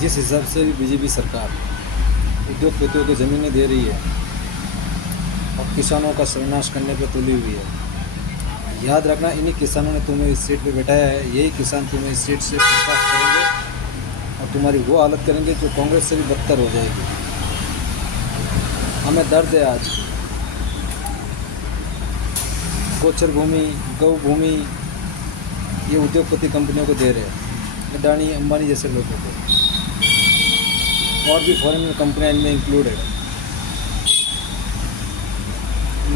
जिस हिसाब से बीजेपी सरकार उद्योगपतियों को ज़मीनें दे रही है और किसानों का सर्वनाश करने पर तुली हुई है, याद रखना इन्हीं किसानों ने तुम्हें इस सीट पे बैठाया है। यही किसान तुम्हें इस सीट से बर्खास्त करेंगे और तुम्हारी वो हालत करेंगे जो कांग्रेस से भी बदतर हो जाएगी। हमें दर्द है आज गोचर भूमि, गौ भूमि ये उद्योगपति कंपनियों को दे रहे हैं, अडानी अंबानी जैसे लोगों को, और भी फॉरेन कंपनियां इनमें इंक्लूड है।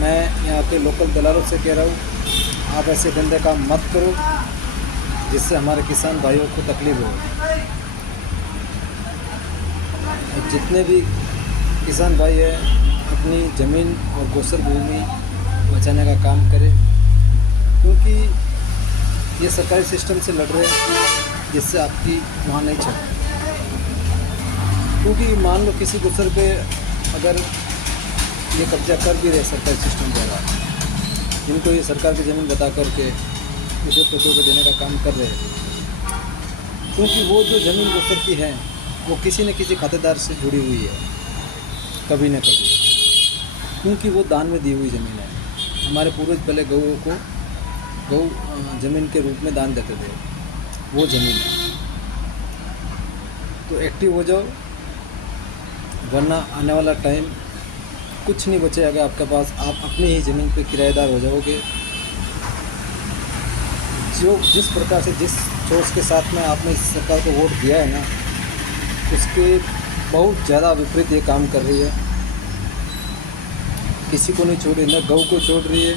मैं यहाँ के लोकल दलालों से कह रहा हूँ, आप ऐसे गंदे काम मत करो जिससे हमारे किसान भाइयों को तकलीफ हो। और जितने भी किसान भाई हैं अपनी ज़मीन और गोचर भूमि बचाने का काम करें, क्योंकि ये सरकारी सिस्टम से लड़ रहे हैं जिससे आपकी वहाँ नहीं चलती। क्योंकि मान लो किसी दूसरे पे अगर ये कब्जा कर भी रहे सरकारी सिस्टम द्वारा, जिनको ये सरकार की ज़मीन बता करके उद्योगपतियों को देने का काम कर रहे हैं, क्योंकि वो जो ज़मीन दूसरे की है वो किसी न किसी खातेदार से जुड़ी हुई है कभी न कभी, क्योंकि वो दान में दी हुई ज़मीन है। हमारे पूर्वज पहले गौ ज़मीन के रूप में दान देते थे, वो ज़मीन है। तो एक्टिव हो जाओ, वरना आने वाला टाइम कुछ नहीं बचेगा आपके पास। आप अपनी ही ज़मीन पे किराएदार हो जाओगे। जो जिस प्रकार से जिस सोच के साथ में आपने इस सरकार को वोट दिया है ना, उसके बहुत ज़्यादा विपरीत ये काम कर रही है। किसी को नहीं छोड़ रही, न गौ को छोड़ रही है,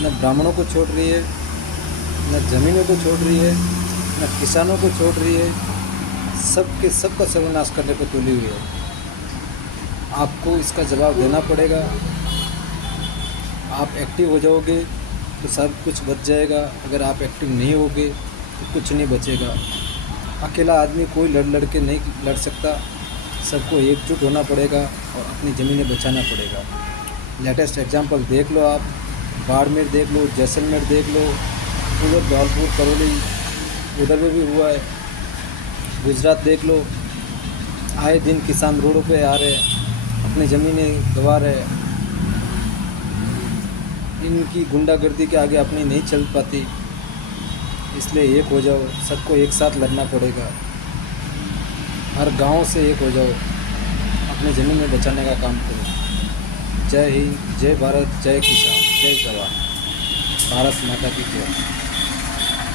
न ब्राह्मणों को छोड़ रही है, न ज़मीनों को छोड़ रही है, न किसानों को छोड़ रही है। सबके सबका सर्वनाश करने पर तुली हुई है। आपको इसका जवाब देना पड़ेगा। आप एक्टिव हो जाओगे तो सब कुछ बच जाएगा। अगर आप एक्टिव नहीं होगे तो कुछ नहीं बचेगा। अकेला आदमी कोई लड़ के नहीं लड़ सकता, सबको एकजुट होना पड़ेगा और अपनी ज़मीनें बचाना पड़ेगा। लेटेस्ट एग्जांपल देख लो आप, बाड़मेर देख लो, जैसलमेर देख लो, उधर धौलपुर करौली उधर में भी हुआ है। गुजरात देख लो, आए दिन किसान रोडों पे आ रहे हैं, अपनी ज़मीनें गंवा रहे हैं। इनकी गुंडागर्दी के आगे अपनी नहीं चल पाती, इसलिए एक हो जाओ। सबको एक साथ लड़ना पड़ेगा। हर गांव से एक हो जाओ, अपनी ज़मीन में बचाने का काम करो। जय हिंद, जय भारत, जय किसान, जय जवान। भारत माता की जय।